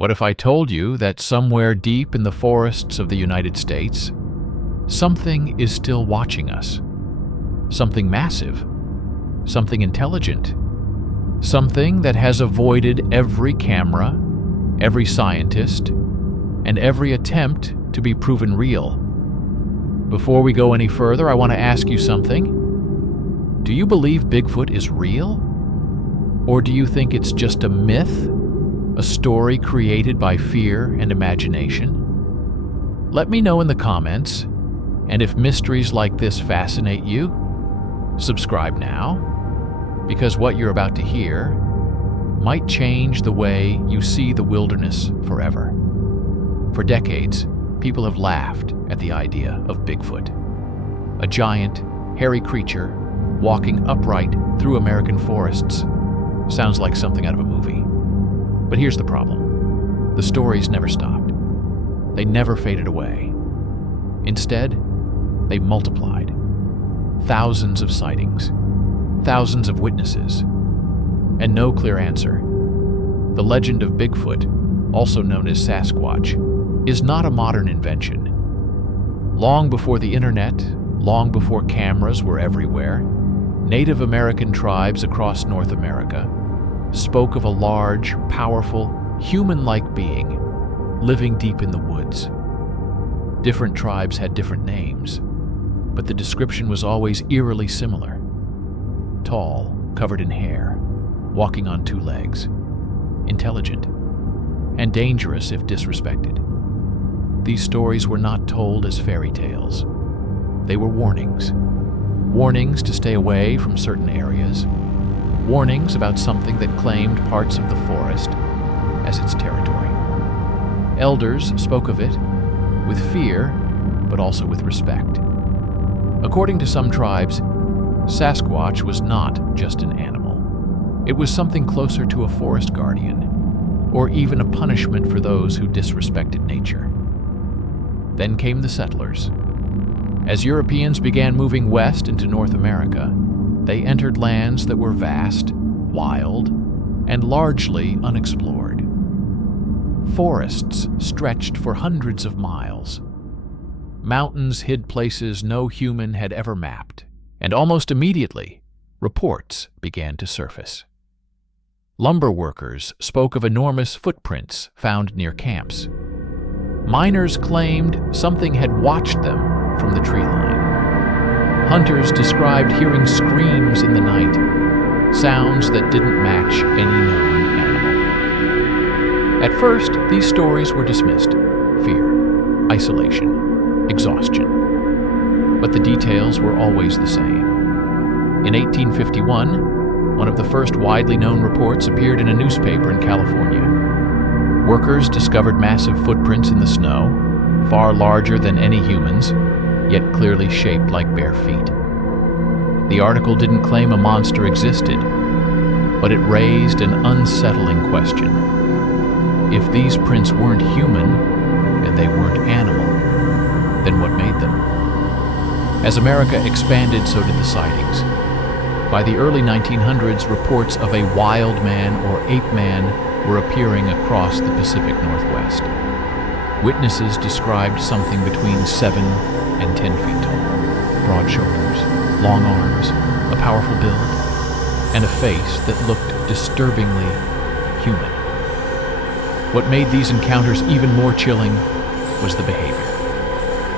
What if I told you that somewhere deep in the forests of the United States, something is still watching us? Something massive, something intelligent, something that has avoided every camera, every scientist, and every attempt to be proven real. Before we go any further, I want to ask you something. Do you believe Bigfoot is real? Or do you think it's just a myth, a story created by fear and imagination? Let me know in the comments, and if mysteries like this fascinate you, subscribe now, because what you're about to hear might change the way you see the wilderness forever. For decades, people have laughed at the idea of Bigfoot, a giant, hairy creature walking upright through American forests. Sounds like something out of a movie. But here's the problem. The stories never stopped. They never faded away. Instead, they multiplied. Thousands of sightings, thousands of witnesses, and no clear answer. The legend of Bigfoot, also known as Sasquatch, is not a modern invention. Long before the internet, long before cameras were everywhere, Native American tribes across North America spoke of a large, powerful, human-like being living deep in the woods. Different tribes had different names, but the description was always eerily similar. Tall, covered in hair, walking on two legs, intelligent, and dangerous if disrespected. These stories were not told as fairy tales. They were warnings. Warnings to stay away from certain areas. Warnings about something that claimed parts of the forest as its territory. Elders spoke of it with fear, but also with respect. According to some tribes, Sasquatch was not just an animal. It was something closer to a forest guardian, or even a punishment for those who disrespected nature. Then came the settlers. As Europeans began moving west into North America, they entered lands that were vast, wild, and largely unexplored. Forests stretched for hundreds of miles. Mountains hid places no human had ever mapped, and almost immediately, reports began to surface. Lumber workers spoke of enormous footprints found near camps. Miners claimed something had watched them from the tree line. Hunters described hearing screams in the night, sounds that didn't match any known animal. At first, these stories were dismissed: fear, isolation, exhaustion. But the details were always the same. In 1851, one of the first widely known reports appeared in a newspaper in California. Workers discovered massive footprints in the snow, far larger than any humans, yet clearly shaped like bare feet. The article didn't claim a monster existed, but it raised an unsettling question. If these prints weren't human, and they weren't animal, then what made them? As America expanded, so did the sightings. By the early 1900s, reports of a wild man or ape man were appearing across the Pacific Northwest. Witnesses described something between 7 and 10 feet tall, broad shoulders, long arms, a powerful build, and a face that looked disturbingly human. What made these encounters even more chilling was the behavior.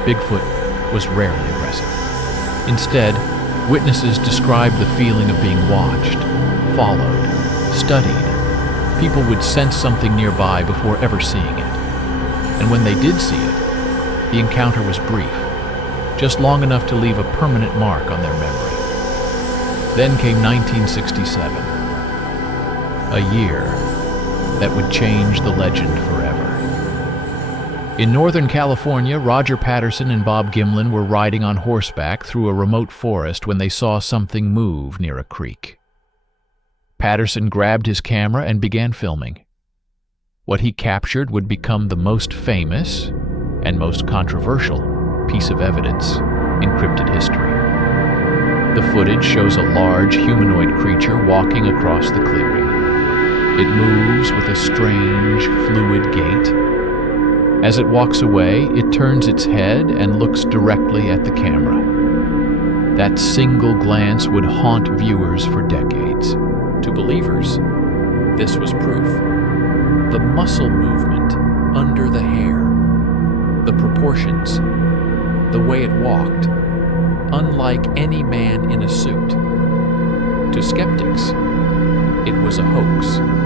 Bigfoot was rarely aggressive. Instead, witnesses described the feeling of being watched, followed, studied. People would sense something nearby before ever seeing it. And when they did see it, the encounter was brief, just long enough to leave a permanent mark on their memory. Then came 1967, a year that would change the legend forever. In Northern California, Roger Patterson and Bob Gimlin were riding on horseback through a remote forest when they saw something move near a creek. Patterson grabbed his camera and began filming. What he captured would become the most famous and most controversial piece of evidence in cryptid history. The footage shows a large humanoid creature walking across the clearing. It moves with a strange, fluid gait, As it walks away, it turns its head and looks directly at the camera. That single glance would haunt viewers for decades. To believers, this was proof. The muscle movement under the hair, the proportions, the way it walked, unlike any man in a suit. To skeptics, it was a hoax.